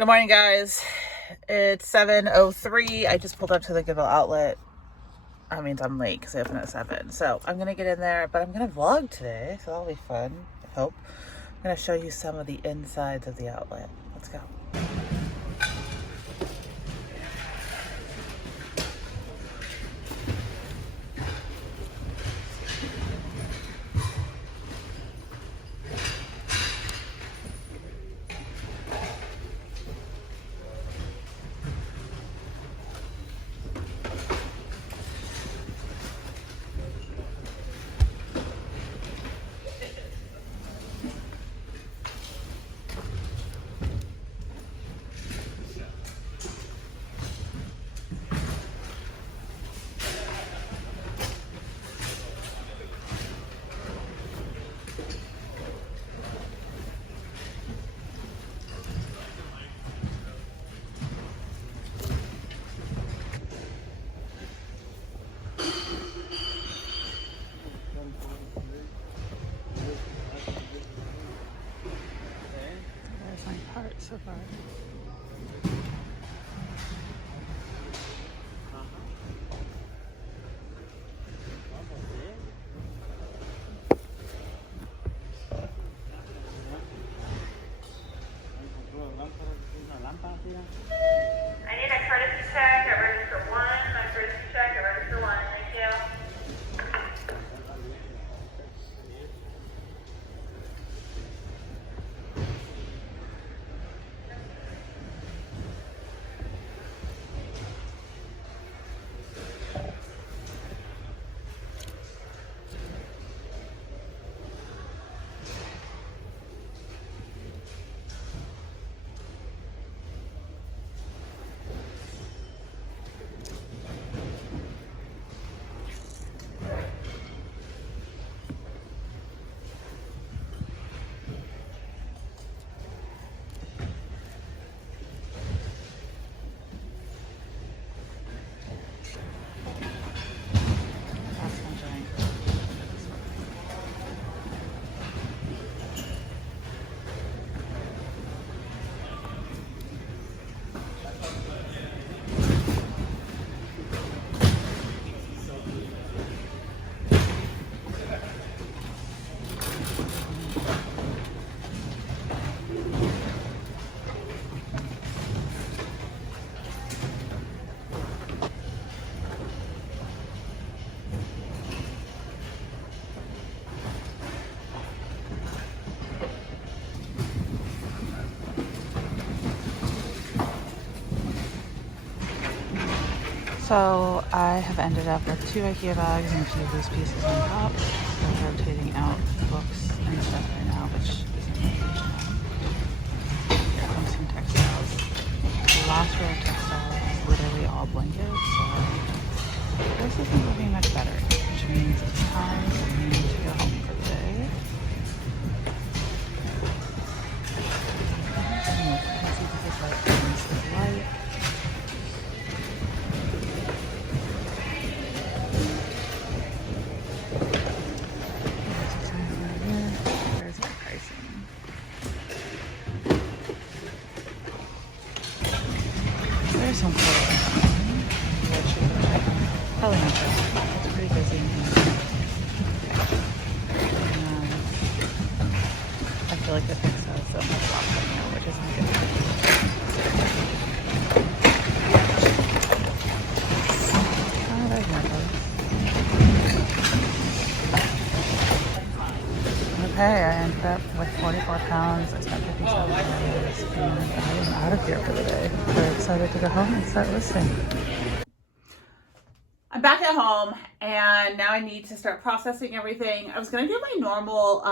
Good morning, guys. It's 7:03. I just pulled up to the Goodwill Outlet. That means I'm late because I open at 7. So I'm going to get in there, but I'm going to vlog today, so that'll be fun, I hope. I'm going to show you some of the insides of the outlet. Let's go. There's my part so far. I need a courtesy check at register 1, my courtesy check at register 1, thank you. That's my joint. So I have ended up with 2 IKEA bags and a few of these pieces on top. I'm rotating out books and stuff right now, which isn't really enough. Here comes some textiles. The last row of textiles is literally all blankets, so this isn't looking much better, which means it's time for me to go home for the day. Let's see if this is light. This is light. There's some clothes. Probably not that. It's pretty busy in here. I feel like the textiles don't have a lot right now, which isn't good. Oh, there's my clothes. Okay, I ended up with 44 pounds. I spent $57 and I am out of here for the day. Very excited to go home and start listing. I'm back at home and now I need to start processing everything. I was gonna do my normal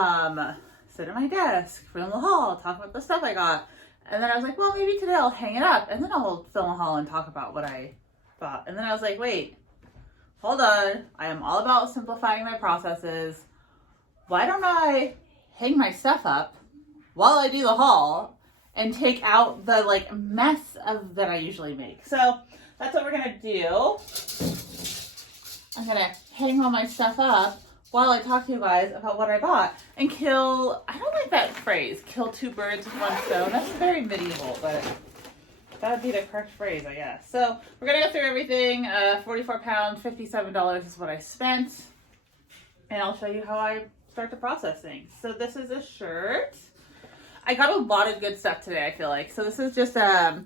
sit at my desk, film the haul, talk about the stuff I got. And then I was like, well, maybe today I'll hang it up and then I'll film a haul and talk about what I thought. And then I was like, wait, hold on. I am all about simplifying my processes. Why don't I hang my stuff up while I do the haul and take out the like mess of that I usually make? So that's what we're gonna do. I'm gonna hang all my stuff up while I talk to you guys about what I bought and kill, I don't like that phrase, kill 2 birds with 1 stone. That's very medieval, but That would be the correct phrase, I guess. So we're going to go through everything. 44 pounds, $57 is what I spent. And I'll show you how I start to process things. So this is a shirt. I got a lot of good stuff today, I feel like. So this is just a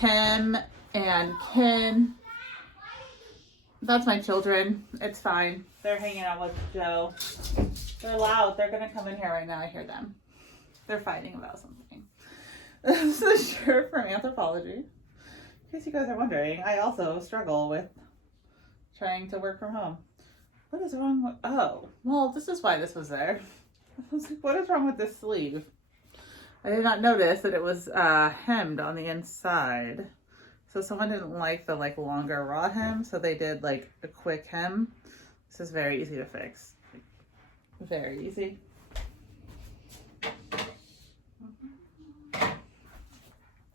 Kim and Kin. That's my children. It's fine. They're hanging out with Joe. They're loud. They're going to come in here right now. I hear them. They're fighting about something. This is a shirt from Anthropology. In case you guys are wondering, I also struggle with trying to work from home. What is wrong with... Oh, well, this is why this was there. I was like, what is wrong with this sleeve? I did not notice that it was hemmed on the inside. So someone didn't like the longer raw hem, so they did like a quick hem. This is very easy to fix. Very easy.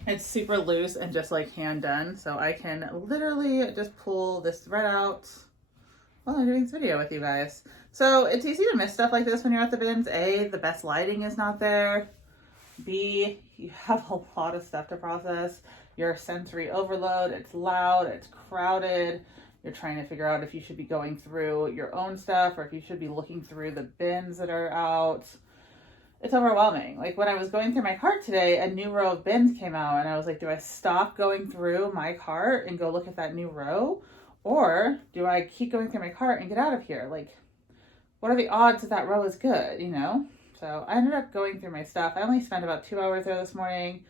It's super loose and just like hand done, so I can literally just pull this thread out while I'm doing this video with you guys. So it's easy to miss stuff like this when you're at the bins. A, the best lighting is not there. B, you have a lot of stuff to process. You're sensory overload. It's loud. It's crowded. You're trying to figure out if you should be going through your own stuff or if you should be looking through the bins that are out. It's overwhelming. Like when I was going through my cart today, a new row of bins came out and I was like, do I stop going through my cart and go look at that new row? Or do I keep going through my cart and get out of here? Like, what are the odds that that row is good, you know? So I ended up going through my stuff. I only spent about 2 hours there this morning.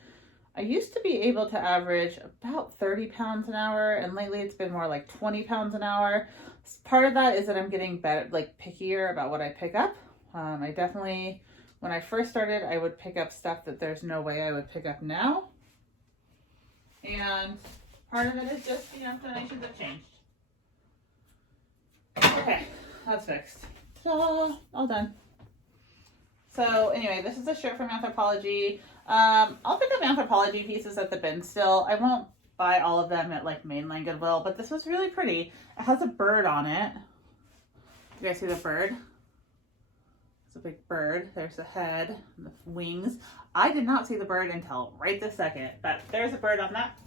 I used to be able to average about 30 pounds an hour, and lately it's been more like 20 pounds an hour. Part of that is that I'm getting better, like pickier about what I pick up. I definitely, when I first started, I would pick up stuff that there's no way I would pick up now. And part of it is just, you know, donations have changed. Okay, that's fixed. Ta-da, all done. So anyway, this is a shirt from Anthropology. I'll pick up Anthropology pieces at the bin still. I won't buy all of them at like mainline Goodwill, but this was really pretty. It has a bird on it. You guys see the bird? It's a big bird. There's the head and the wings. I did not see the bird until right this second, but there's a bird on that.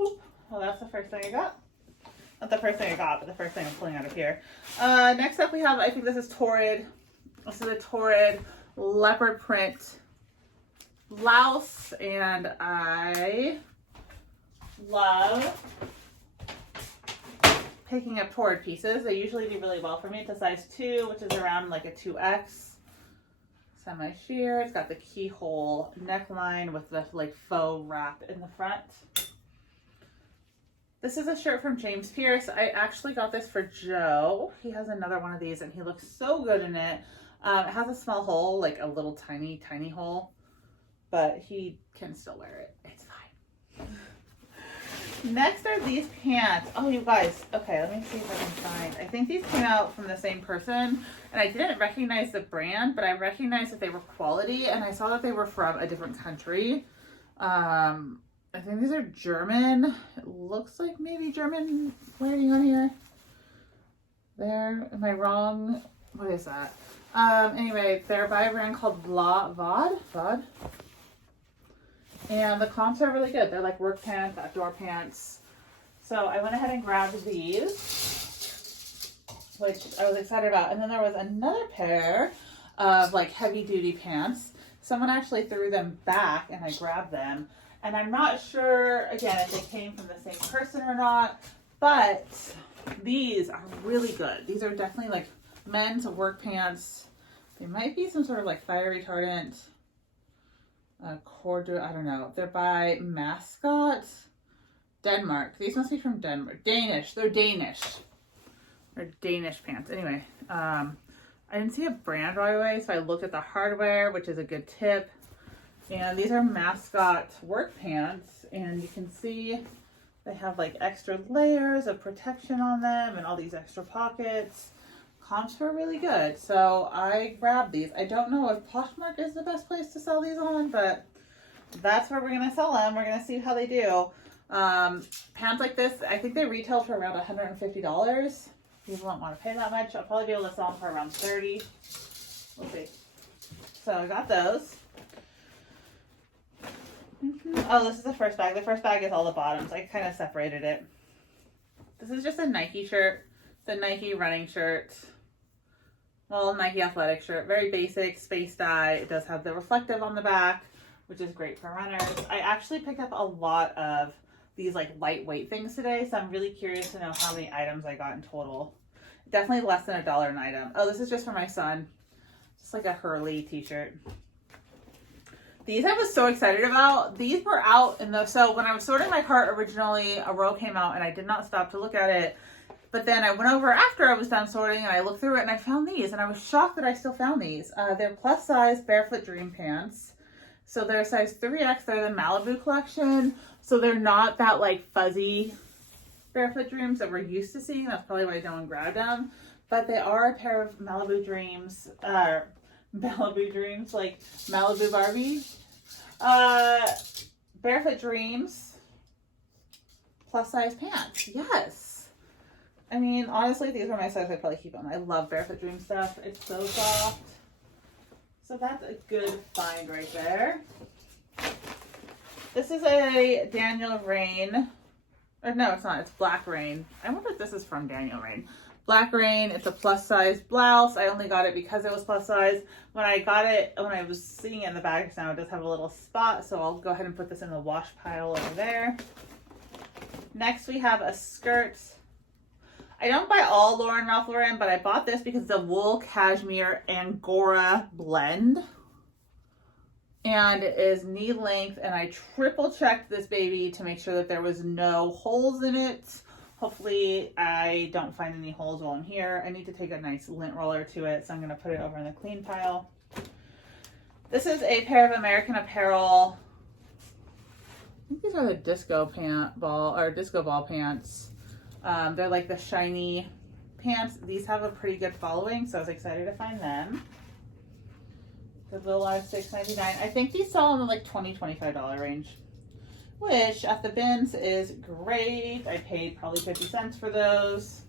Oop. Well, that's the first thing I got. Not the first thing I got, but the first thing I'm pulling out of here. Next up we have, I think this is Torrid. This is a Torrid leopard print blouse, and I love picking up Torrid pieces. They usually do really well for me. It's a size 2, which is around like a 2X. Semi-sheer. It's got the keyhole neckline with the like faux wrap in the front. This is a shirt from James Pierce. I actually got this for Joe. He has another one of these and he looks so good in it. It has a small hole, like a little tiny hole, but he can still wear it. It's fine. Next are these pants. Oh, you guys. Okay, let me see if I can find. I think these came out from the same person, and I didn't recognize the brand, but I recognized that they were quality, and I saw that they were from a different country. I think these are German. It looks like maybe German writing on here. There. Am I wrong? What is that? Anyway, they're by a brand called Vod. And the comps are really good. They're like work pants, outdoor pants. So I went ahead and grabbed these, which I was excited about. And then there was another pair of like heavy duty pants. Someone actually threw them back and I grabbed them. And I'm not sure, again, if they came from the same person or not, but these are really good. These are definitely like men's work pants. They might be some sort of like fire retardant, cord, I don't know. They're by Mascot, Denmark. These must be from Denmark. Danish. They're Danish. They're Danish pants. Anyway, I didn't see a brand right away, so I looked at the hardware, which is a good tip. And these are Mascot work pants, and you can see they have like extra layers of protection on them and all these extra pockets. Comps were really good, so I grabbed these. I don't know if Poshmark is the best place to sell these on, but that's where we're going to sell them. We're going to see how they do. Pants like this, I think they retail for around $150. People don't want to pay that much. I'll probably be able to sell them for around $30. We'll see. So I got those. Oh, this is the first bag. The first bag is all the bottoms. I kind of separated it. This is just a Nike shirt. It's a Nike running shirt. Well, Nike athletic shirt. Very basic, space dye. It does have the reflective on the back, which is great for runners. I actually picked up a lot of these like lightweight things today, so I'm really curious to know how many items I got in total. Definitely less than $1 an item. Oh, this is just for my son. Just like a Hurley t-shirt. These I was so excited about. These were out in the, so when I was sorting my cart originally, a row came out and I did not stop to look at it. But then I went over after I was done sorting and I looked through it and I found these and I was shocked that I still found these. They're plus size barefoot dream pants. So they're size 3X. They're the Malibu collection. So they're not that like fuzzy barefoot dreams that we're used to seeing. That's probably why no one grabbed them. But they are a pair of Malibu dreams, like Malibu Barbie. Barefoot dreams, plus size pants. Yes. I mean, honestly, these are my size. I'd probably keep them. I love barefoot dream stuff. It's so soft. So that's a good find right there. This is a Daniel Rain. Or no, it's not. It's Black Rain. I wonder if this is from Daniel Rain. Black Rain. It's a plus size blouse. I only got it because it was plus size. When I got it, when I was seeing it in the bag now, it does have a little spot. So I'll go ahead and put this in the wash pile over there. Next, we have a skirt. I don't buy all Lauren Ralph Lauren, but I bought this because it's a wool cashmere Angora blend. And it is knee length, and I triple checked this baby to make sure that there was no holes in it. Hopefully I don't find any holes while I'm here. I need to take a nice lint roller to it, so I'm going to put it over in the clean pile. This is a pair of American Apparel. I think these are the disco ball pants. They're like the shiny pants. These have a pretty good following, so I was excited to find them. Goodwill Outlet $6.99. I think these sell in the like $20-$25 range, which at the bins is great. I paid probably 50 cents for those.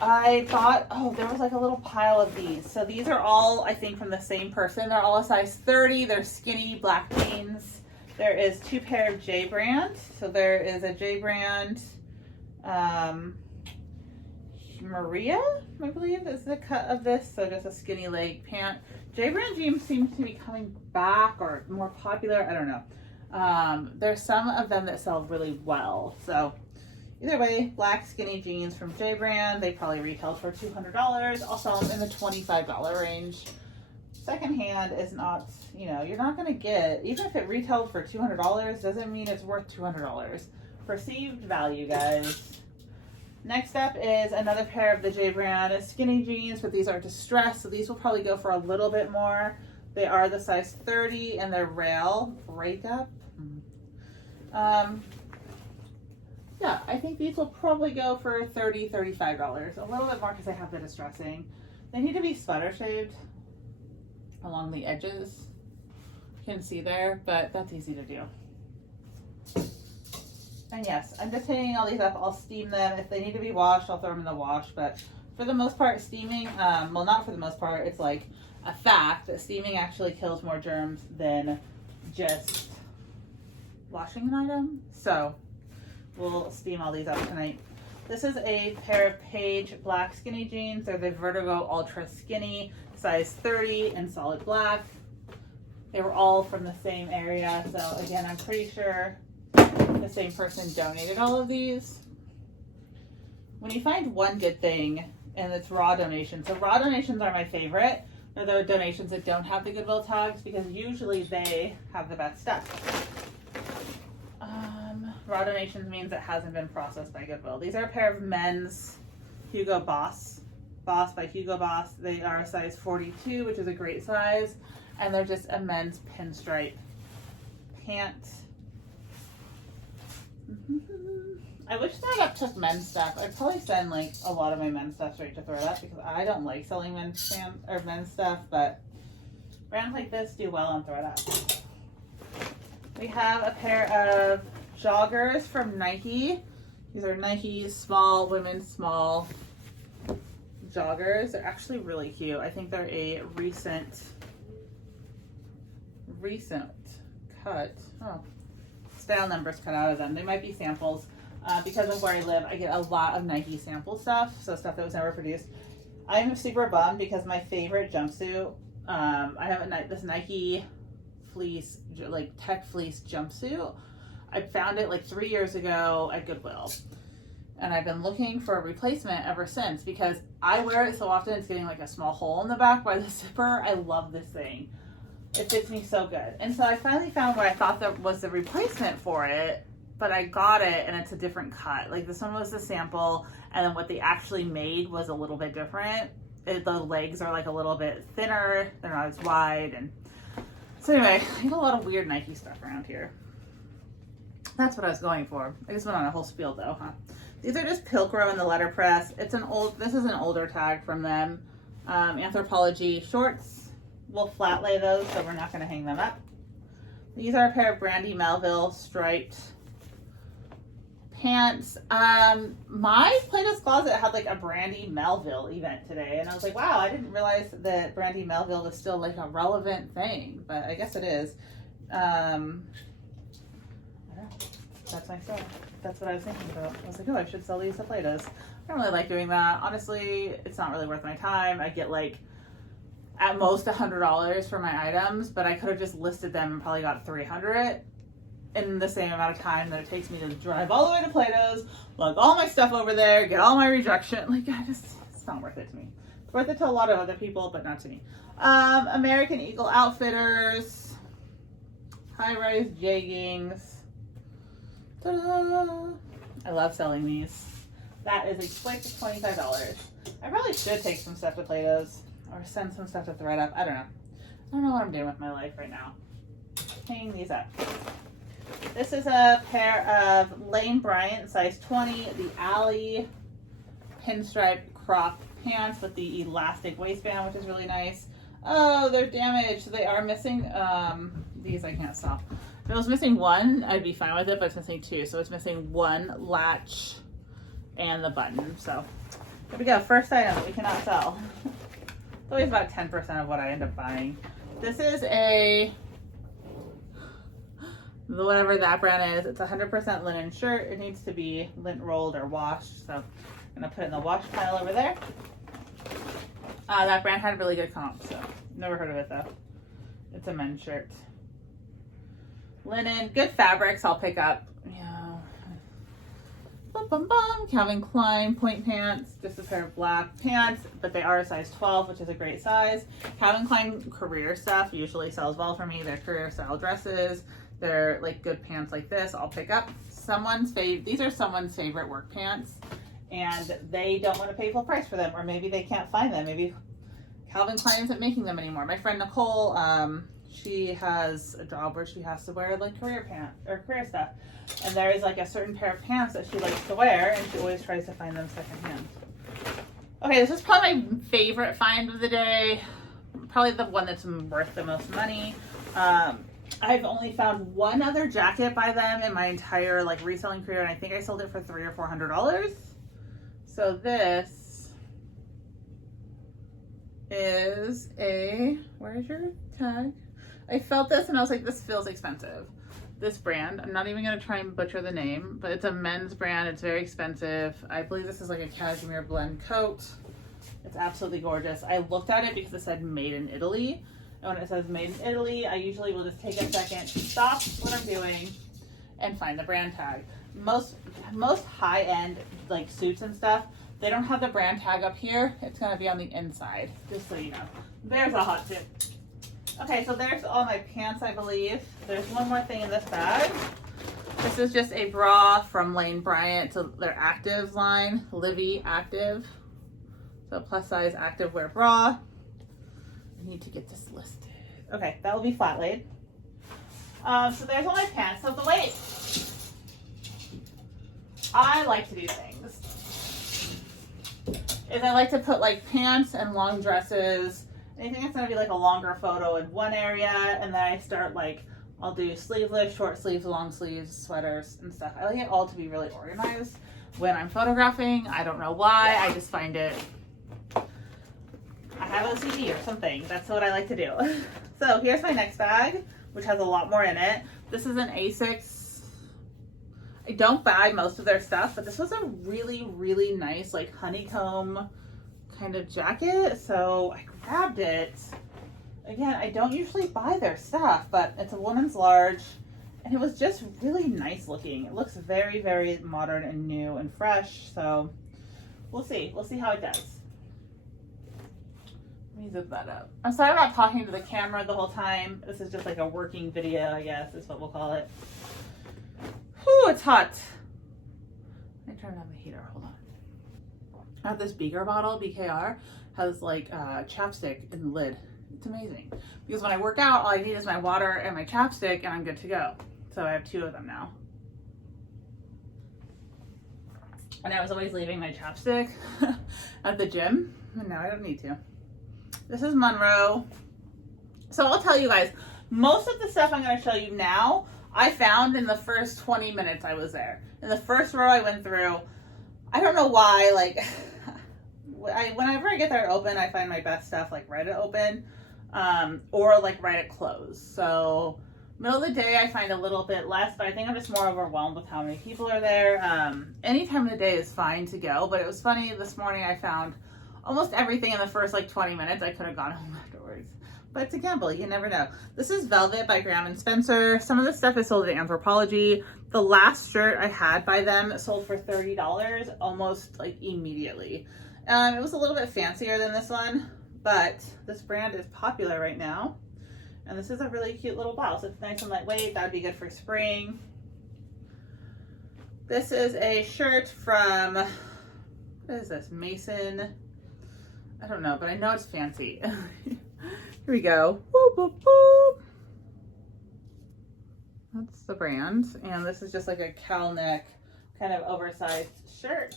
I thought, oh, there was like a little pile of these. So these are all, I think, from the same person. They're all a size 30. They're skinny black jeans. There is 2 pair of J brand. So there is a J brand, Maria, I believe is the cut of this. So just a skinny leg pant. J brand jeans seems to be coming back or more popular. I don't know. There's some of them that sell really well. So either way, black skinny jeans from J brand. They probably retailed for $200. I'll sell them in the $25 range. Secondhand is not, you know, you're not going to get, even if it retailed for $200, doesn't mean it's worth $200. Perceived value, guys. Next up is another pair of the J brand skinny jeans, but these are distressed, so these will probably go for a little bit more. They are the size 30 and they're rail breakup. Yeah, I think these will probably go for $30-$35. A little bit more because they have the distressing. They need to be sweater shaved along the edges. You can see there, but that's easy to do. And yes, I'm just hanging all these up. I'll steam them. If they need to be washed, I'll throw them in the wash. But for the most part, steaming, well, not for the most part, it's like a fact that steaming actually kills more germs than just washing an item. So we'll steam all these up tonight. This is a pair of Paige black skinny jeans. They're the Vertigo Ultra Skinny, size 30 in solid black. They were all from the same area. So again, I'm pretty sure the same person donated all of these. When you find one good thing and it's raw donations, so raw donations are my favorite. They're the donations that don't have the Goodwill tags because usually they have the best stuff. Raw donations means it hasn't been processed by Goodwill. These are a pair of men's Hugo Boss by Hugo Boss. They are a size 42, which is a great size, and they're just a men's pinstripe pant. I wish that took men's stuff. I'd probably send like a lot of my men's stuff straight to Thrift because I don't like selling men's stuff, but brands like this do well on Thrift. We have a pair of joggers from Nike. These are Nike small, women's small joggers. They're actually really cute. I think they're a recent cut. Oh, style numbers cut out of them. They might be samples. Because of where I live, I get a lot of Nike sample stuff, so stuff that was never produced. I'm super bummed because my favorite jumpsuit, I have this Nike fleece, like tech fleece jumpsuit. I found it like 3 years ago at Goodwill. And I've been looking for a replacement ever since because I wear it so often it's getting like a small hole in the back by the zipper. I love this thing. It fits me so good. And so I finally found what I thought that was the replacement for it, but I got it and it's a different cut. Like this one was the sample and then what they actually made was a little bit different. The legs are like a little bit thinner. They're not as wide. And so anyway, I have a lot of weird Nike stuff around here. That's what I was going for. I just went on a whole spiel though, huh? These are just Pilcro in the letterpress. This is an older tag from them. Anthropologie shorts. We'll flat lay those, so we're not gonna hang them up. These are a pair of Brandy Melville striped pants. My Plato's Closet had like a Brandy Melville event today, and I was like, wow, I didn't realize that Brandy Melville was still like a relevant thing, but I guess it is. That's my story. That's what I was thinking about. I was like, oh, I should sell these to Plato's. I don't really like doing that. Honestly, it's not really worth my time. I get like at most $100 for my items, but I could have just listed them and probably got $300 in the same amount of time that it takes me to drive all the way to Plato's, lug all my stuff over there, get all my rejection. Like, it's not worth it to me. It's worth it to a lot of other people, but not to me. American Eagle Outfitters, high-rise jeggings. Ta-da! I love selling these. That is a quick $25. I probably should take some stuff to Plato's or send some stuff to Thrift up. I don't know. I don't know what I'm doing with my life right now. Hanging these up. This is a pair of Lane Bryant size 20, the Alley pinstripe crop pants with the elastic waistband, which is really nice. Oh, they're damaged. They are missing these. I can't stop. If it was missing one, I'd be fine with it, but it's missing two. So it's missing one latch and the button. So here we go. First item that we cannot sell. It's always about 10% of what I end up buying. This is whatever that brand is. It's 100% linen shirt. It needs to be lint rolled or washed. So I'm gonna put it in the wash pile over there. That brand had a really good comp, so never heard of it though. It's a men's shirt. Linen, good fabrics I'll pick up. Yeah. Calvin Klein point pants, just a pair of black pants, but they are a size 12, which is a great size. Calvin Klein career stuff usually sells well for me. They're career style dresses. They're like good pants like this. I'll pick up these are someone's favorite work pants and they don't want to pay full price for them, or maybe they can't find them. Maybe Calvin Klein isn't making them anymore. My friend Nicole, she has a job where she has to wear like career pants or career stuff. And there is like a certain pair of pants that she likes to wear and she always tries to find them secondhand. Okay, this is probably my favorite find of the day. Probably the one that's worth the most money. I've only found one other jacket by them in my entire like reselling career, and I think I sold it for $300 or $400. So this is where's your tag? I felt this and I was like, this feels expensive. This brand, I'm not even gonna try and butcher the name, but it's a men's brand. It's very expensive. I believe this is like a cashmere blend coat. It's absolutely gorgeous. I looked at it because it said made in Italy. And when it says made in Italy, I usually will just take a second, stop what I'm doing, and find the brand tag. Most high-end like suits and stuff, they don't have the brand tag up here. It's gonna be on the inside, just so you know. There's a hot tip. Okay, so there's all my pants, I believe. There's one more thing in this bag. This is just a bra from Lane Bryant, so their active line, Livy Active. So plus size active wear bra. I need to get this listed. Okay, that will be flat laid. So there's all my pants. So the way I like to do things is I like to put like pants and long dresses, anything that's gonna be like a longer photo in one area, and then I start like, I'll do sleeveless, short sleeves, long sleeves, sweaters and stuff. I like it all to be really organized when I'm photographing. I don't know why, I just find it, I have OCD or something. That's what I like to do. So here's my next bag, which has a lot more in it. This is an A6. I don't buy most of their stuff, but this was a really, really nice like honeycomb kind of jacket. So I grabbed it. Again, I don't usually buy their stuff, but it's a woman's large and it was just really nice looking. It looks very, very modern and new and fresh. So we'll see. We'll see how it does. Let me zip that up. I'm sorry about talking to the camera the whole time. This is just like a working video, I guess is what we'll call it. Whew, it's hot. Let me turn on the heater. Hold on. I have this beaker bottle. BKR has like chapstick in the lid. It's amazing because when I work out, all I need is my water and my chapstick and I'm good to go. So I have 2 of them now. And I was always leaving my chapstick at the gym, and now I don't need to. This is Monroe. So I'll tell you guys, most of the stuff I'm going to show you now, I found in the first 20 minutes I was there. In the first row I went through, I don't know why, like, whenever I get there open, I find my best stuff like right at open, or like right at close. So middle of the day, I find a little bit less, but I think I'm just more overwhelmed with how many people are there. Any time of the day is fine to go, but it was funny, this morning I found almost everything in the first like 20 minutes. I could have gone home afterwards, but it's a gamble. You never know. This is Velvet by Graham & Spencer. Some of this stuff is sold at Anthropologie. The last shirt I had by them sold for $30 almost like immediately. It was a little bit fancier than this one, but this brand is popular right now. And this is a really cute little blouse. It's nice and lightweight. That would be good for spring. This is a shirt from, what is this, Mason? I don't know, but I know it's fancy. Here we go. Boop, boop, boop. That's the brand. And this is just like a cowl neck, kind of oversized shirt.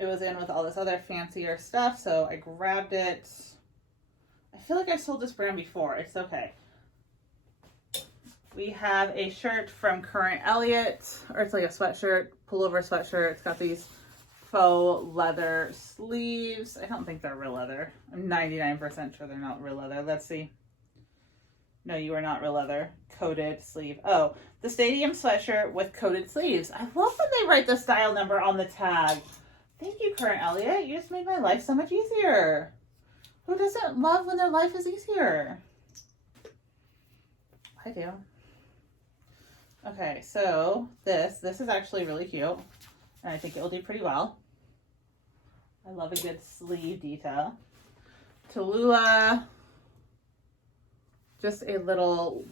It was in with all this other fancier stuff, so I grabbed it. I feel like I've sold this brand before. It's okay. We have a shirt from Current Elliott, or it's like a sweatshirt, pullover sweatshirt. It's got these faux leather sleeves. I don't think they're real leather. I'm 99% sure they're not real leather. Let's see. No, you are not real leather. Coated sleeve. Oh, the stadium sweatshirt with coated sleeves. I love when they write the style number on the tag. Thank you, Current Elliott. You just made my life so much easier. Who doesn't love when their life is easier? I do. Okay, so this is actually really cute. And I think it will do pretty well. I love a good sleeve detail. Tallulah. Just a little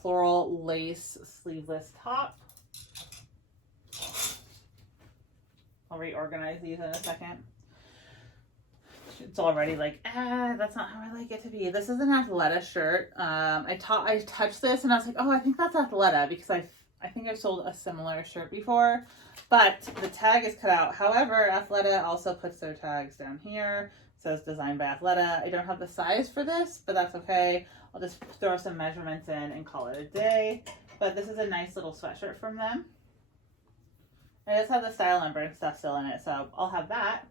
floral lace sleeveless top. I'll reorganize these in a second. It's already like, that's not how I like it to be. This is an Athleta shirt. I touched this and I was like, oh, I think that's Athleta because I think I've sold a similar shirt before, but the tag is cut out. However, Athleta also puts their tags down here. It says designed by Athleta. I don't have the size for this, but that's okay. I'll just throw some measurements in and call it a day. But this is a nice little sweatshirt from them. It does have the style number and stuff still in it, so I'll have that.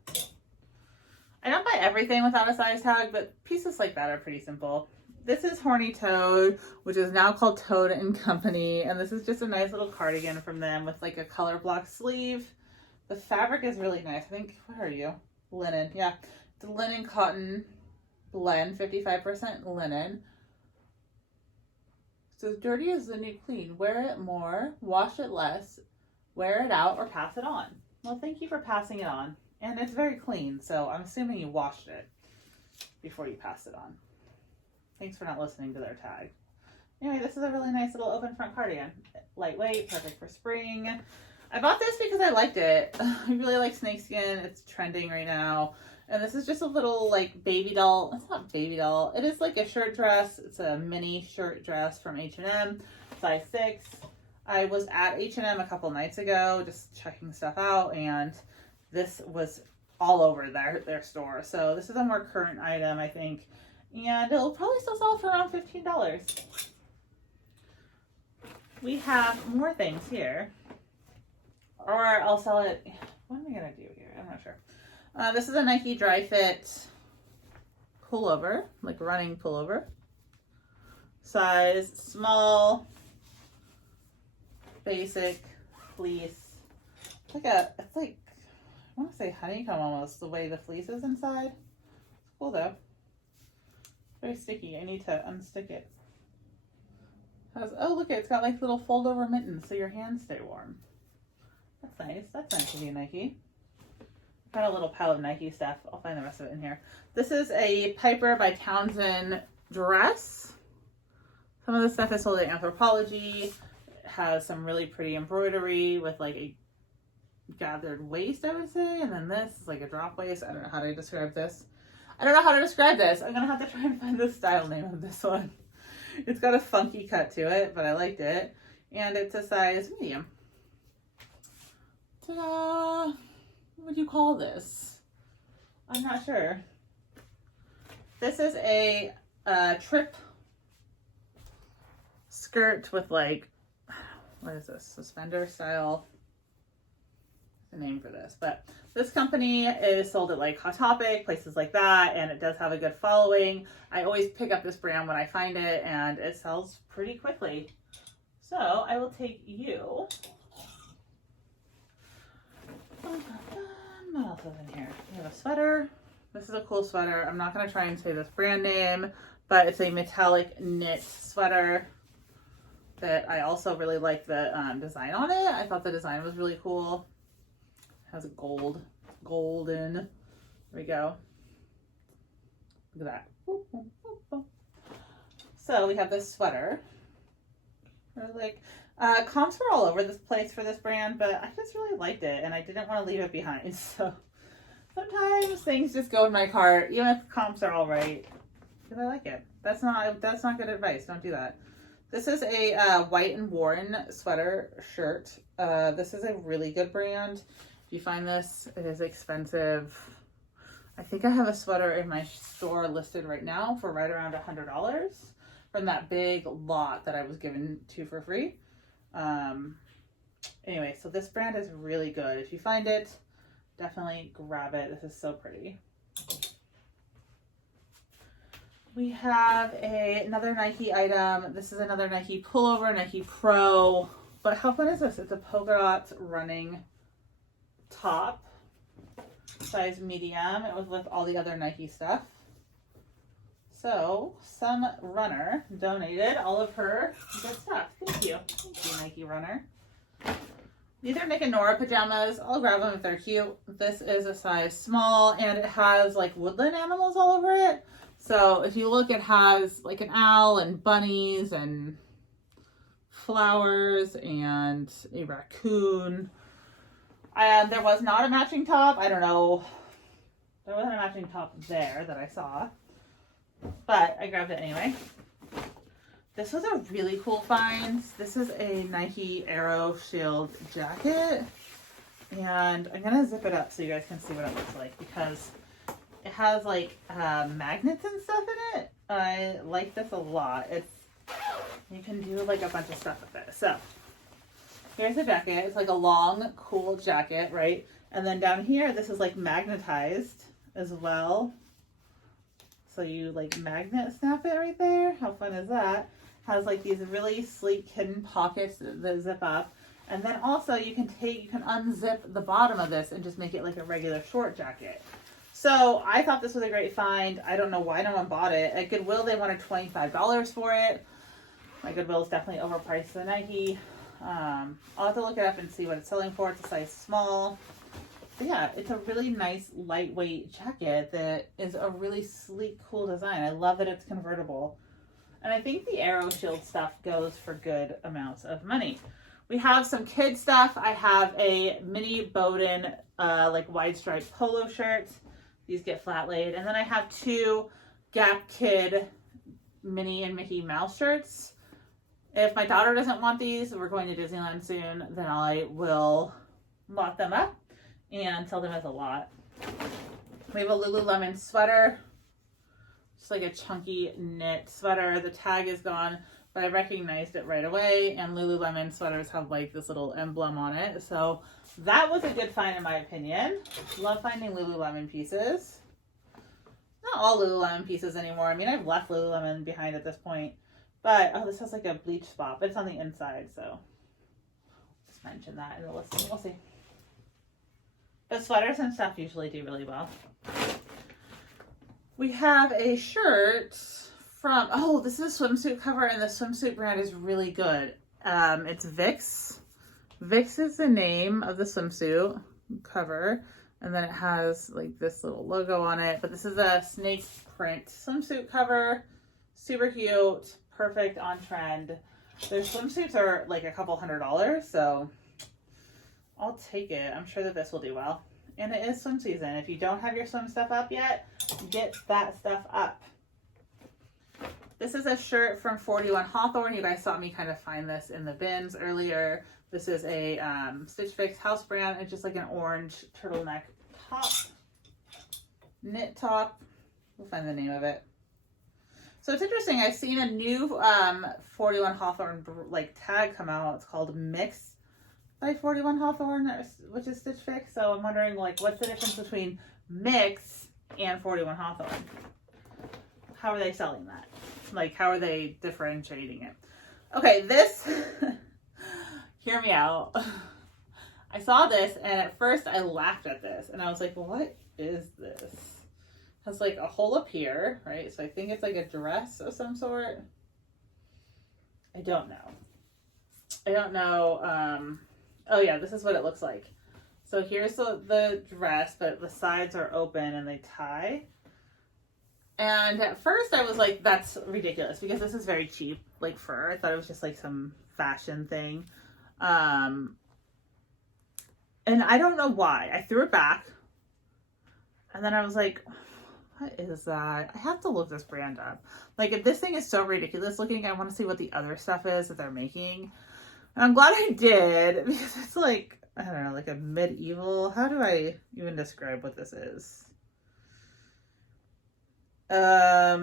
I don't buy everything without a size tag, but pieces like that are pretty simple. This is Horny Toad, which is now called Toad and Company, and this is just a nice little cardigan from them with like a color block sleeve. The fabric is really nice. I think, what are you? Linen, yeah. It's a linen cotton blend, 55% linen. So dirty is the new clean. Wear it more, wash it less, wear it out, or pass it on. Well, thank you for passing it on. And it's very clean, so I'm assuming you washed it before you passed it on. Thanks for not listening to their tag. Anyway, this is a really nice little open front cardigan. Lightweight, perfect for spring. I bought this because I liked it. I really like snakeskin. It's trending right now. And this is just a little like baby doll. It's not baby doll. It is like a shirt dress. It's a mini shirt dress from H&M, size 6. I was at H&M a couple nights ago just checking stuff out, and this was all over their store. So this is a more current item, I think. And it'll probably still sell for around $15. We have more things here. Or I'll sell it. What am I going to do here? I'm not sure. This is a Nike Dry Fit pullover, like running pullover. size small, basic fleece. It's like, I want to say honeycomb almost, the way the fleece is inside. It's cool though. Very sticky. I need to unstick it. Oh, look, it's got like little fold over mittens so your hands stay warm. That's nice. That's nice to be Nike. Got a little pile of Nike stuff. I'll find the rest of it in here. This is a Piper by Townsend dress. Some of the stuff is sold at Anthropologie. It has some really pretty embroidery with like a gathered waist, I would say. And then this is like a drop waist. I don't know how to describe this. I'm going to have to try and find the style name of this one. It's got a funky cut to it, but I liked it. And it's a size medium. Ta-da! What would you call this? I'm not sure. This is a trip skirt with like, what is this? Suspender style. The name for this, but this company is sold at like Hot Topic, places like that, and it does have a good following. I always pick up this brand when I find it, and it sells pretty quickly. So I will take you. What else is in here? We have a sweater. This is a cool sweater. I'm not going to try and say this brand name, but it's a metallic knit sweater that I also really like the design on it. I thought the design was really cool. Has a golden. There we go. Look at that. So we have this sweater. Comps were all over this place for this brand, but I just really liked it and I didn't want to leave it behind. So sometimes things just go in my cart, even if comps are all right, because I like it. That's not good advice. Don't do that. This is a White and Warren sweater shirt. This is a really good brand. If you find this, it is expensive. I think I have a sweater in my store listed right now for right around $100 from that big lot that I was given to for free. Anyway, so this brand is really good. If you find it, definitely grab it. This is so pretty. We have another Nike item. This is another Nike pullover, Nike Pro. But how fun is this? It's a polka dot running top, size medium. It was with all the other Nike stuff. So some runner donated all of her good stuff. Thank you, Nike runner. These are Nick and Nora pajamas. I'll grab them if they're cute. This is a size small and it has like woodland animals all over it. So if you look, it has like an owl and bunnies and flowers and a raccoon. And there was not a matching top. I don't know. There wasn't a matching top there that I saw. But I grabbed it anyway. This was a really cool find. This is a Nike Aero Shield jacket. And I'm going to zip it up so you guys can see what it looks like because it has like magnets and stuff in it. I like this a lot. You can do like a bunch of stuff with it. So here's the jacket. It's like a long, cool jacket, right? And then down here, this is like magnetized as well. So you like magnet snap it right there. How fun is that? Has like these really sleek hidden pockets that zip up. And then also you can unzip the bottom of this and just make it like a regular short jacket. So I thought this was a great find. I don't know why no one bought it. At Goodwill, they wanted $25 for it. My Goodwill is definitely overpriced than Nike. I'll have to look it up and see what it's selling for. It's a size small. But yeah, it's a really nice lightweight jacket that is a really sleek, cool design. I love that it's convertible. And I think the Aero Shield stuff goes for good amounts of money. We have some kid stuff. I have a mini Bowden like wide stripe polo shirt. These get flat laid. And then I have two Gap Kid Minnie and Mickey Mouse shirts. If my daughter doesn't want these, we're going to Disneyland soon, then I will lock them up and sell them as a lot. We have a Lululemon sweater. Just like a chunky knit sweater. The tag is gone, but I recognized it right away. And Lululemon sweaters have like this little emblem on it. So that was a good find in my opinion. Love finding Lululemon pieces. Not all Lululemon pieces anymore. I mean, I've left Lululemon behind at this point. But, oh, this has like a bleach spot, but it's on the inside, so just mention that in the listing. We'll see. But sweaters and stuff usually do really well. We have a shirt from, oh, this is a swimsuit cover, and the swimsuit brand is really good. It's Vix. Vix is the name of the swimsuit cover, and then it has like this little logo on it. But this is a snake print swimsuit cover. Super cute, perfect, on trend. Their swimsuits are like a couple $100s, so I'll take it. I'm sure that this will do well. And it is swim season. If you don't have your swim stuff up yet, get that stuff up. This is a shirt from 41 Hawthorne. You guys saw me kind of find this in the bins earlier. This is a Stitch Fix house brand. It's just like an orange turtleneck top, knit top. We'll find the name of it. So it's interesting. I've seen a new 41 Hawthorne like tag come out. It's called Mix by 41 Hawthorne, which is Stitch Fix. So I'm wondering, like, what's the difference between Mix and 41 Hawthorne? How are they selling that? Like, how are they differentiating it? Okay, this, hear me out. I saw this, and at first I laughed at this, and I was like, what is this? It has like a hole up here, right? So I think it's like a dress of some sort. I don't know. Oh yeah, this is what it looks like. So here's the dress, but the sides are open and they tie. And at first I was like, that's ridiculous, because this is very cheap, like fur. I thought it was just like some fashion thing. And I don't know why. I threw it back. And then I was like, what is that? I have to look this brand up. Like, if this thing is so ridiculous looking, I want to see what the other stuff is that they're making. And I'm glad I did, because it's like, I don't know, like a medieval, how do I even describe what this is? I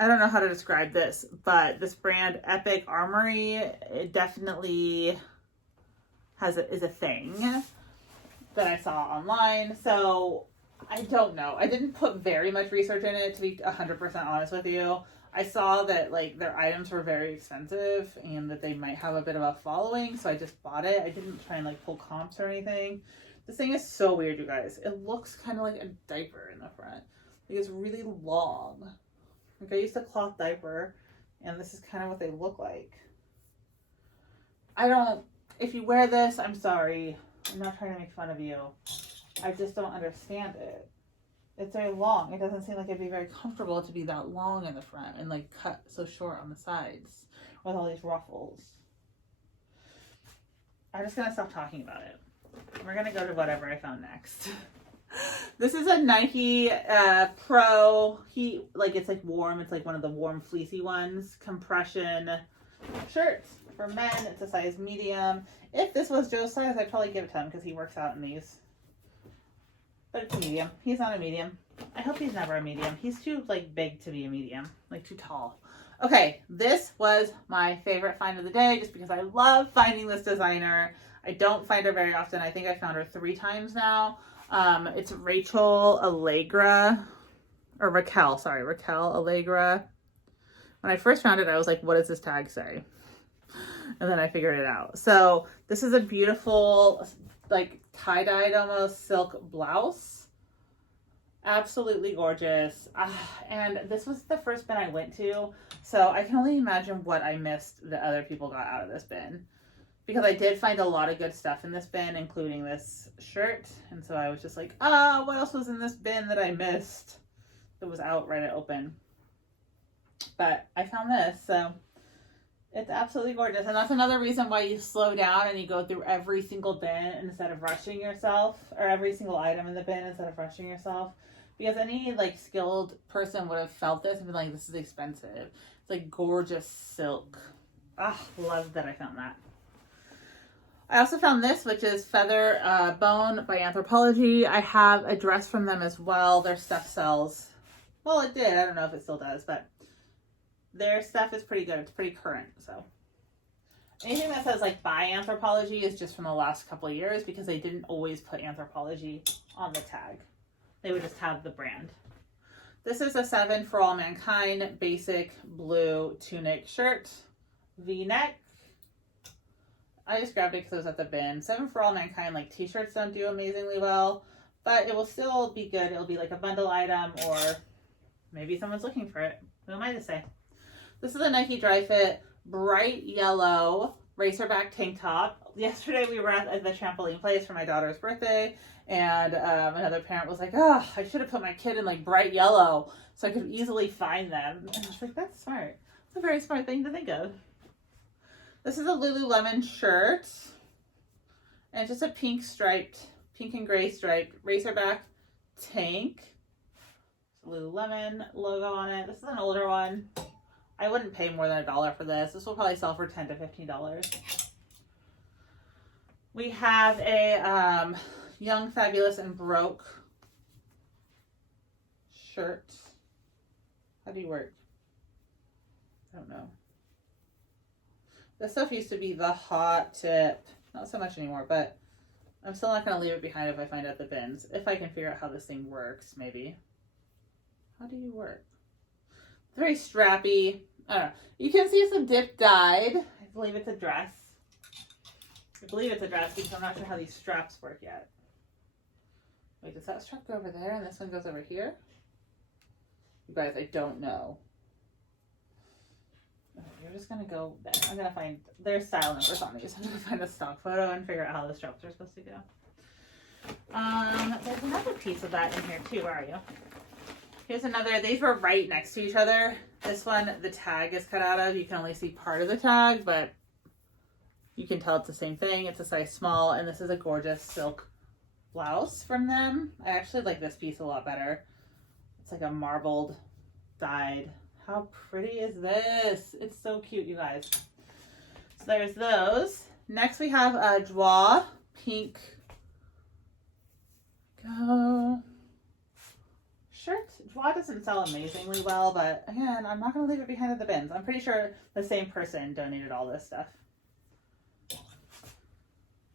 don't know how to describe this, but this brand, Epic Armory, it definitely is a thing that I saw online. So I don't know. I didn't put very much research in it, to be 100% honest with you. I saw that like their items were very expensive and that they might have a bit of a following, so I just bought it. I didn't try and like pull comps or anything. This thing is so weird, you guys. It looks kind of like a diaper in the front. Like, it's really long. Like, I used a cloth diaper, and this is kind of what they look like. If you wear this, I'm sorry. I'm not trying to make fun of you. I just don't understand it. It's very long. It doesn't seem like it'd be very comfortable to be that long in the front and like cut so short on the sides with all these ruffles. I'm just gonna stop talking about it. We're gonna go to whatever I found next. This is a Nike Pro Heat, like it's like warm. It's like one of the warm fleecy ones. Compression shirts for men. It's a size medium. If this was Joe's size, I'd probably give it to him because he works out in these. But it's a medium. He's not a medium. I hope he's never a medium. He's too like big to be a medium, like too tall. Okay, this was my favorite find of the day just because I love finding this designer. I don't find her very often. I think I found her 3 times now. It's Raquel Allegra. When I first found it, I was like, what does this tag say? And then I figured it out. So this is a beautiful, like tie-dyed almost silk blouse. Absolutely gorgeous. And this was the first bin I went to. So I can only imagine what I missed that other people got out of this bin. Because I did find a lot of good stuff in this bin, including this shirt. And so I was just like, what else was in this bin that I missed that was out right at open? But I found this, so it's absolutely gorgeous. And that's another reason why you slow down and you go through every single bin instead of rushing yourself, or every single item in the bin instead of rushing yourself. Because any like skilled person would have felt this and been like, this is expensive. It's like gorgeous silk. Love that I found that. I also found this, which is Feather Bone by Anthropologie. I have a dress from them as well. Their stuff sells. Well, it did. I don't know if it still does, but their stuff is pretty good. It's pretty current. So anything that says like by Anthropologie is just from the last couple of years, because they didn't always put Anthropologie on the tag. They would just have the brand. This is a 7 for All Mankind basic blue tunic shirt, V-neck. I just grabbed it because it was at the bin. 7 for All Mankind, like t-shirts don't do amazingly well, but it will still be good. It'll be like a bundle item, or maybe someone's looking for it. Who am I to say? This is a Nike Dry Fit bright yellow racerback tank top. Yesterday we were at the trampoline place for my daughter's birthday, and another parent was like, oh, I should have put my kid in like bright yellow so I could easily find them. And I was like, that's smart. It's a very smart thing to think of. This is a Lululemon shirt, and it's just a pink and gray striped racerback tank. Lululemon logo on it. This is an older one. I wouldn't pay more than $1 for this. This will probably sell for $10 to $15. We have a Young, Fabulous, and Broke shirt. How do you work? I don't know. This stuff used to be the hot tip. Not so much anymore, but I'm still not going to leave it behind if I find out the bins. If I can figure out how this thing works, maybe. How do you work? Very strappy. I don't know. You can see some dip dyed. I believe it's a dress. Because I'm not sure how these straps work yet. Wait, does that strap go over there and this one goes over here? You guys, I don't know. You're just going to go there. I'm going to find, there's style numbers on these. I'm going to find a stock photo and figure out how the straps are supposed to go. There's another piece of that in here too. Where are you? Here's another. These were right next to each other. This one, the tag is cut out of. You can only see part of the tag, but you can tell it's the same thing. It's a size small, and this is a gorgeous silk blouse from them. I actually like this piece a lot better. It's like a marbled dyed. How pretty is this? It's so cute, you guys. So there's those. Next we have a Joie pink shirt. Joie doesn't sell amazingly well, but again, I'm not going to leave it behind at the bins. I'm pretty sure the same person donated all this stuff.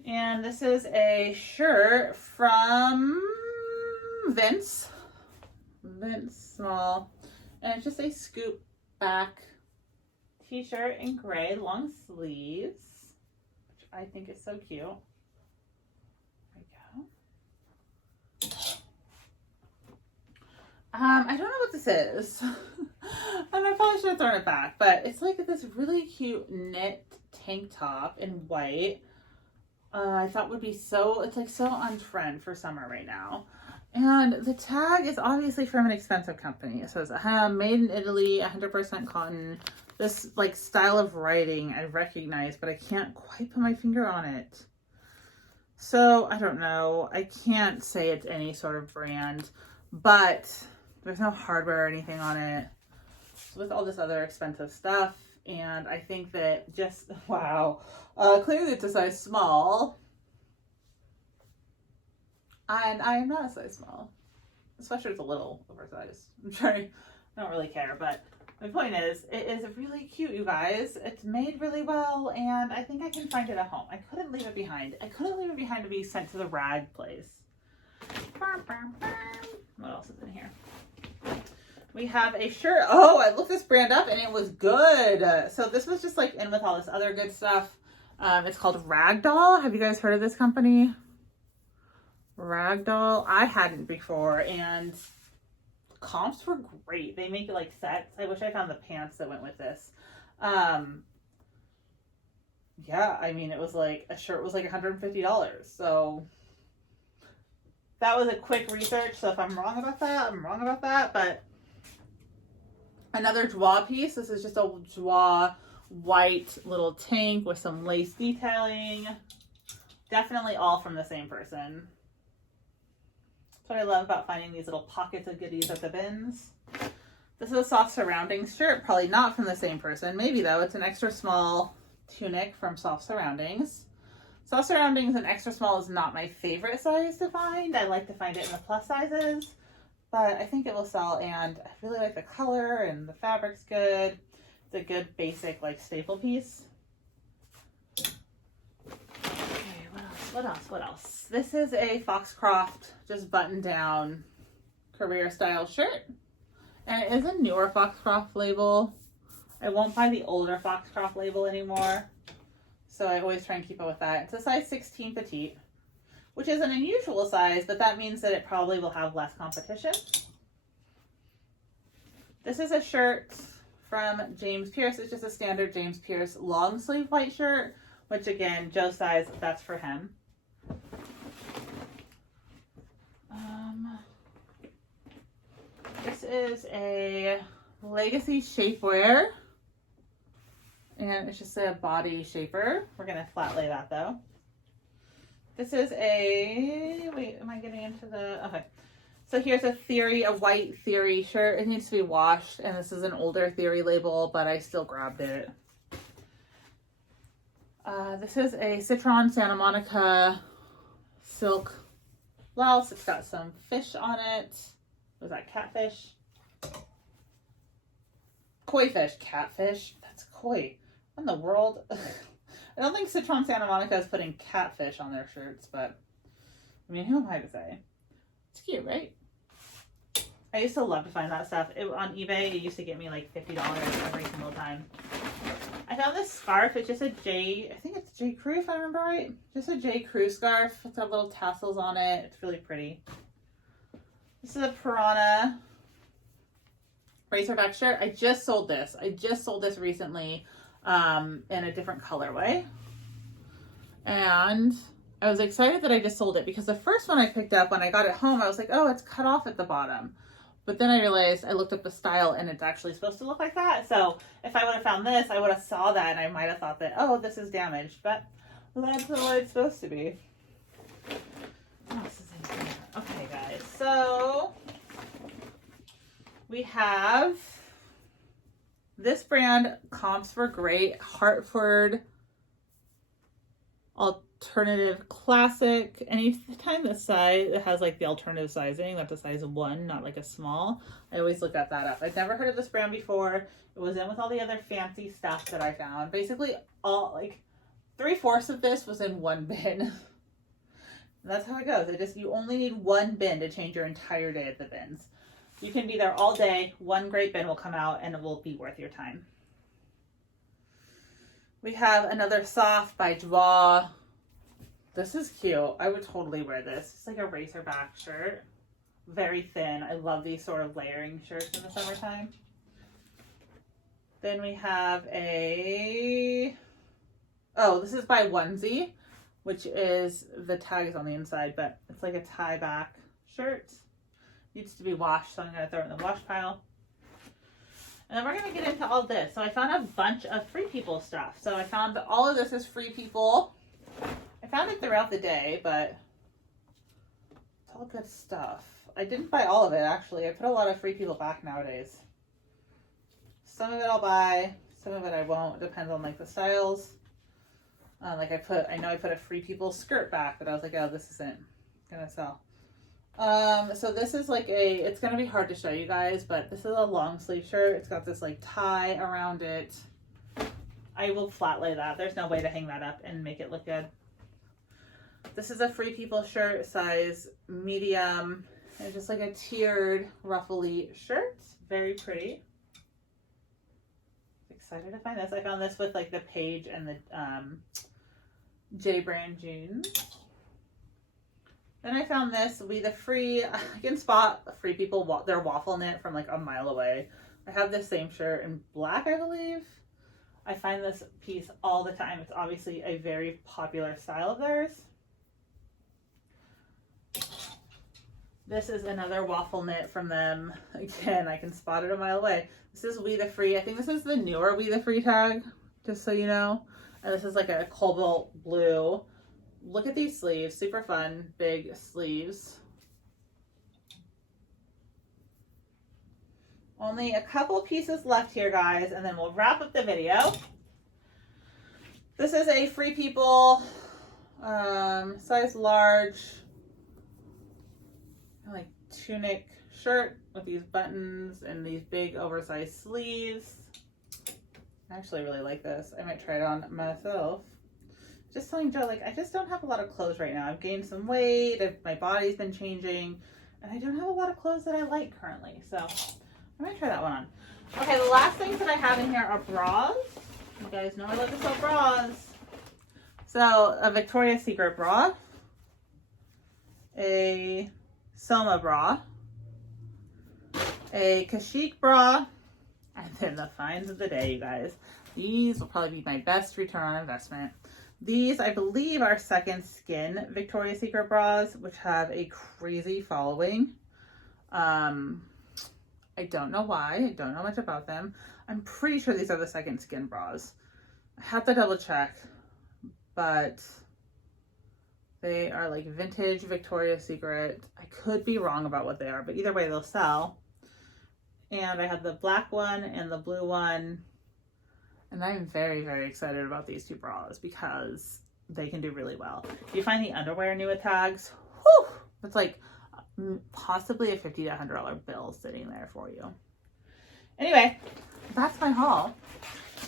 And this is a shirt from Vince Small. And it's just a scoop back t-shirt in gray, long sleeves, which I think is so cute. There we go. I don't know what this is. And I probably should have thrown it back, but it's like this really cute knit tank top in white. I thought would be so, it's like so on trend for summer right now. And the tag is obviously from an expensive company. It says, made in Italy, 100% cotton. This like style of writing I recognize, but I can't quite put my finger on it. So I don't know. I can't say it's any sort of brand, but there's no hardware or anything on it. So with all this other expensive stuff, and I think that just, wow. Clearly it's a size small. And I am not a size small. This sweatshirt's a little oversized. I don't really care, but my point is, it is really cute, you guys. It's made really well, and I think I can find it at home. I couldn't leave it behind. I couldn't leave it behind to be sent to the rag place. What else is in here? We have a shirt. Oh, I looked this brand up, and it was good. So this was just like in with all this other good stuff. It's called Ragdoll. Have you guys heard of this company? Ragdoll. I hadn't before, and comps were great. They make like sets. I wish I found the pants that went with this. Yeah, I mean, it was like a shirt was like $150. So that was a quick research. So if I'm wrong about that, I'm wrong about that. But another Joie piece. This is just a Joie white little tank with some lace detailing. Definitely all from the same person. That's what I love about finding these little pockets of goodies at the bins. This is a Soft Surroundings shirt. Probably not from the same person. Maybe though. It's an extra small tunic from Soft Surroundings. Soft Surroundings and extra small is not my favorite size to find. I like to find it in the plus sizes. But I think it will sell, and I really like the color, and the fabric's good. It's a good basic like staple piece. Okay, what else? This is a Foxcroft just button down career style shirt. And it is a newer Foxcroft label. I won't buy the older Foxcroft label anymore. So I always try and keep up with that. It's a size 16 petite, which is an unusual size, but that means that it probably will have less competition. This is a shirt from James Pierce. It's just a standard James Pierce long sleeve white shirt, which again, Joe's size, that's for him. This is a Legacy shapewear, and it's just a body shaper. We're gonna flat lay that though. This is a, wait, am I getting into the, okay. So here's a Theory, a white Theory shirt. It needs to be washed, and this is an older Theory label, but I still grabbed it. This is a Citron Santa Monica silk blouse. It's got some fish on it. Was that catfish? Koi fish. Catfish? That's koi. What in the world? I don't think Citron Santa Monica is putting catfish on their shirts, but I mean, who am I to say? It's cute, right? I used to love to find that stuff. On eBay, it used to get me like $50 every single time. I found this scarf. It's just a I think it's J. Crew if I remember right. Just a J. Crew scarf. It's got little tassels on it. It's really pretty. This is a Piranha racerback shirt. I just sold this. I just sold this recently in a different colorway. And I was excited that I just sold it because the first one I picked up when I got it home, I was like, oh, it's cut off at the bottom. But then I realized, I looked up the style and it's actually supposed to look like that. So if I would have found this, I would have saw that and I might have thought that, oh, this is damaged. But that's the way it's supposed to be. What else is in here? Okay, guys. So we have this brand, comps were great. Hartford Alternative Classic. Anytime this size, it has like the alternative sizing, that's a size 1, not like a small. I always look at that up. I've never heard of this brand before. It was in with all the other fancy stuff that I found. Basically, all like 3/4 of this was in one bin. That's how it goes. You only need one bin to change your entire day at the bins. You can be there all day. One great bin will come out and it will be worth your time. We have another Soft by Dwa. This is cute. I would totally wear this. It's like a racerback shirt. Very thin. I love these sort of layering shirts in the summertime. Then we have this is by Onesie, which is, the tag is on the inside, but it's like a tie back shirt. Needs to be washed, so I'm going to throw it in the wash pile. And then we're going to get into all this. So I found a bunch of Free People stuff. So I found that all of this is Free People. I found it throughout the day, but it's all good stuff. I didn't buy all of it, actually. I put a lot of Free People back nowadays. Some of it I'll buy, some of it I won't. It depends on like the styles. I know I put a Free People skirt back, but I was like, oh, this isn't gonna sell. So this is like it's gonna be hard to show you guys, but this is a long sleeve shirt. It's got this like tie around it. I will flat lay that. There's no way to hang that up and make it look good. This is a Free People shirt, size medium. And just like a tiered ruffly shirt. Very pretty. Excited to find this. I found this with like the Paige and the J brand jeans. Then I found this, I can spot Free People, their waffle knit from like a mile away. I have this same shirt in black, I believe. I find this piece all the time. It's obviously a very popular style of theirs. This is another waffle knit from them. Again, I can spot it a mile away. This is We the Free. I think this is the newer We the Free tag, just so you know. And this is like a cobalt blue. Look at these sleeves, super fun, big sleeves. Only a couple pieces left here, guys, and then we'll wrap up the video. This is a Free People size large, like tunic shirt with these buttons and these big oversized sleeves. I actually really like this. I might try it on myself. Just telling Joe, like, I just don't have a lot of clothes right now. I've gained some weight, my body's been changing, and I don't have a lot of clothes that I like currently. So I'm gonna try that one on. Okay, the last things that I have in here are bras. You guys know I love to sell bras. So a Victoria's Secret bra, a Soma bra, a Kashik bra, and then the finds of the day, you guys. These will probably be my best return on investment. These, I believe, are Second Skin Victoria's Secret bras, which have a crazy following. I don't know why. I don't know much about them. I'm pretty sure these are the Second Skin bras. I have to double check, but they are like vintage Victoria's Secret. I could be wrong about what they are, but either way, they'll sell. And I have the black one and the blue one. And I'm very, very excited about these two bras because they can do really well. If you find the underwear new with tags, whew, it's like possibly a $50 to $100 bill sitting there for you. Anyway, that's my haul.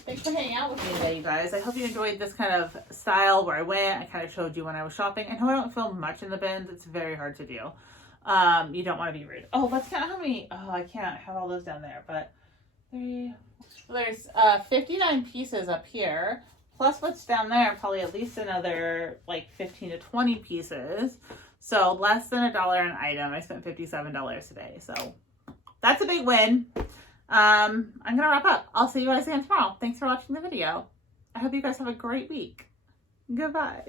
Thanks for hanging out with me today, you guys. I hope you enjoyed this kind of style where I went. I kind of showed you when I was shopping. I know I don't film much in the bins. It's very hard to do. You don't want to be rude. Oh, let's count how many. Oh, I can't have all those down there, but there's 59 pieces up here, plus what's down there, probably at least another like 15 to 20 pieces. So less than $1 an item. I spent $57 today. So that's a big win. I'm going to wrap up. I'll see you guys again tomorrow. Thanks for watching the video. I hope you guys have a great week. Goodbye.